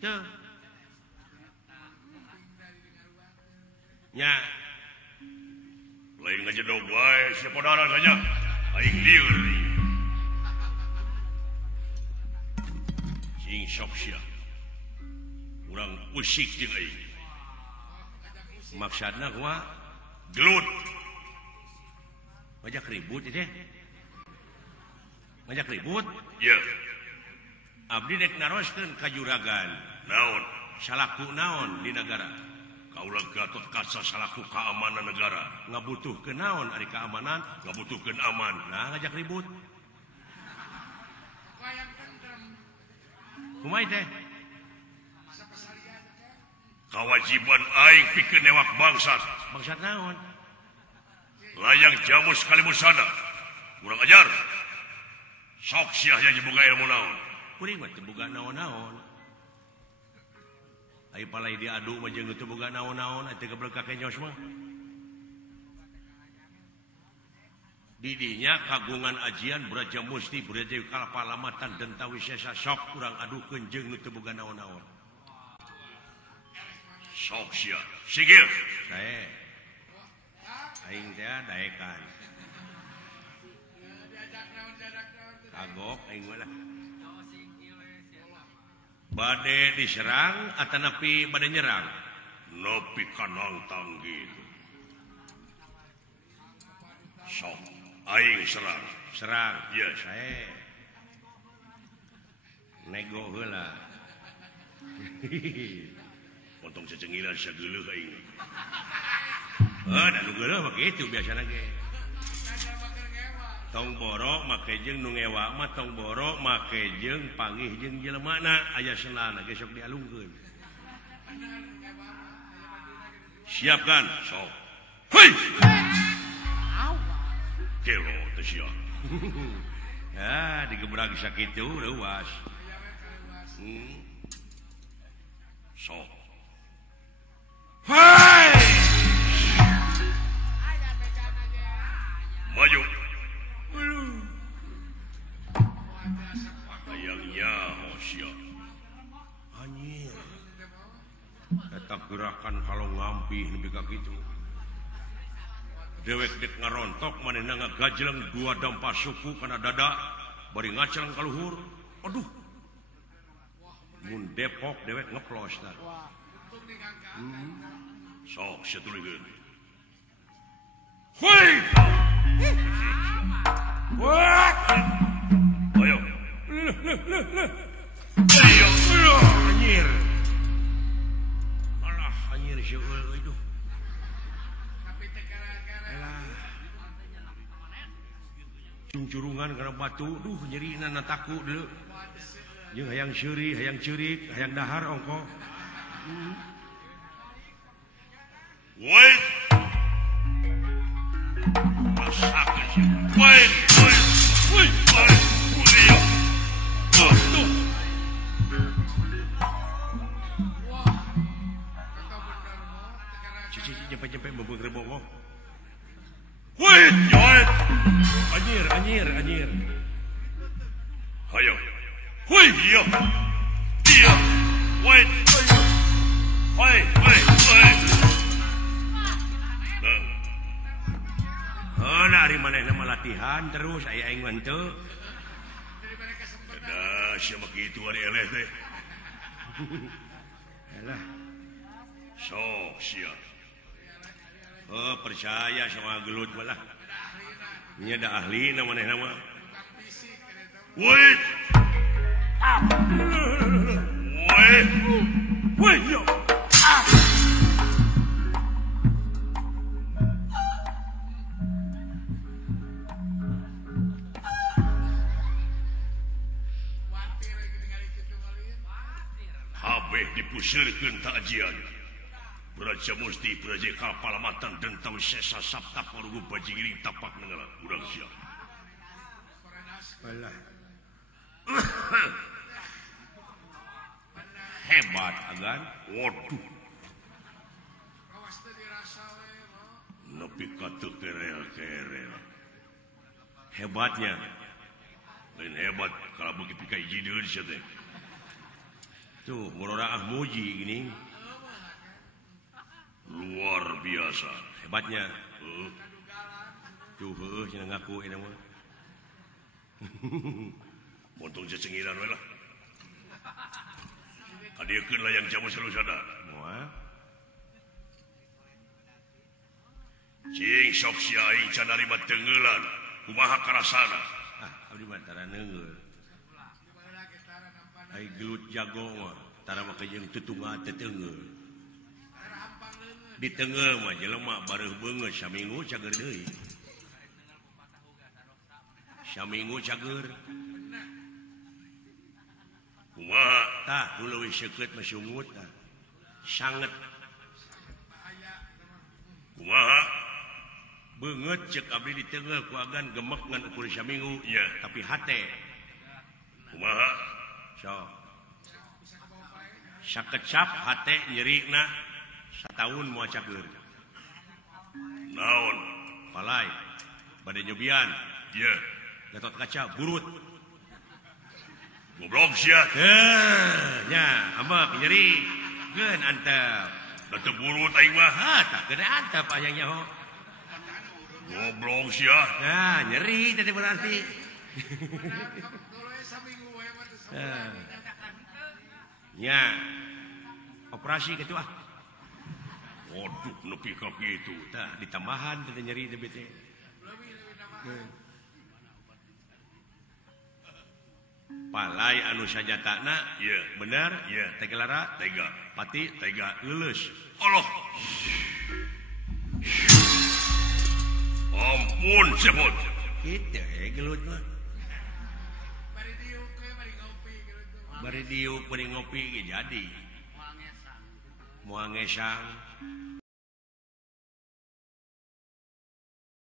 nya lain ngajedog wae siapa darah saja aing lieur sing sok sia urang usik jeung aing maksudna kumaha gelut ngajak ribut teh ngajak ribut ya abdi dek naroskeun ka juragan naon salaku naon di negara kaulah Gatot Kaca salaku keamanan negara ngabutuhkeun naon ari keamanan ngabutuhkeun aman nah ngajak ribut kumaha teh kewajiban aing pikeun newak bangsat naon layang jamu sekali musada kurang ajar sok sia nya boga ilmu naon kuring mah teu boga naon-naon ai palai diadu mah jeung teu boga naon-naon atuh geblek ka kenyos mah di dinya kagungan ajian Braja Musti Braja Kalapalamatan Denta Wisesa sok kurang adukeun jeung teu boga naon-naon sok sia sigil sae aing teh daekan kagok aing mah bade diserang atau napi bade nyerang napi kanang tanggi sok aing serang ya saya nego heula potong cecengilan sageuleuh aing dan nu geuleuh mah kitu biasana ge tong borok make jeung nu ngewa mah tong borok make jeung panggih jeung jelemana aya senana ge sok dialungkeun siapkan sok hei kelo teh sia digebrag sakitu leuwas sok hei maju ayangnya Hosya anjir eta gerakan kalau ngampih nepi ka kitu dewek dek ngarontok manehna ngagajleng dua dampa suku kana dada bari ngacang ka luhur aduh mun Depok dewek ngeplos tah sok satulikeun hoi wah ayo anjir alah anjir seueul itu cungcurungan karena batu duh nyerina na taku deuleu jeung hayang seuri hayang ceurik hayang dahar ongko wait rasakeun sih wait Jepet-jepet membung rebogo. Wait, joet. Anjir. Hayo. Hui, iya. Wait. Dari manehna latihan terus aya aing mah teu. Da sia mah kitu ari eleh teh. Alah. Sok sia. Oh percaya sama gelut malah nya da ahli na manehna mah wait yo habeh dipusirkeun ta ajian Braja Musti Braja Kalapalamatan Denta Wisesa Sabta Parugu Bajigiring tapak negara urang sia. Alah. Hebat agan. Waduh. Nepi ka teu kerel. Hebatnya. Lain hebat kalau begitu kai jideun sia teh. Tuh, murah muji gini. Luar biasa. Hebatnya. Tuh, jangan ngaku ini mah. Untung cecengiran we lah. Kadiekeun lah yang jamu selalu sadar. Moal. Cing sok si aing can narima teungeulan. Kumaha karasana? Abdi mah tara neungeul. Ai gelut jago mah tara make jeung tutunga teu teungeul. Di teungeul mah jelema bareuh beungeut saminggu cager deui. Saminggu cager. Kumaha? Tah, kula we seukeut mah sungut tah. Sanget. Kumaha? Beungeut ceuk abdi di teungeul ku agan gemek ngan ukur saminggu. Nya, Tapi hate. kumaha? So. Sakecap hate nyerina sataun moal cager. Naon? Palai. Bade nyobian. Ye, Gatot kaca burut. goblok sia. Nya, amak nyeri. Geun antep. Da teu burut aing mah. Tak kena antep ayang nyaho. Goblok sia. Nah, nyeri tadi berarti. Ya. Operasi gitu ah. Waduh, nepi ka kitu. Tah, ditambahan tadi nyeri teh bete. Palai anu sajatana, Ye, bener, Ye. tegelara, tega. pati, Tega. lulus. Allah. Ampun, Cepot. Gitu gelut mah. Bari diuk, bari ngopi ge jadi. Moal ngesang.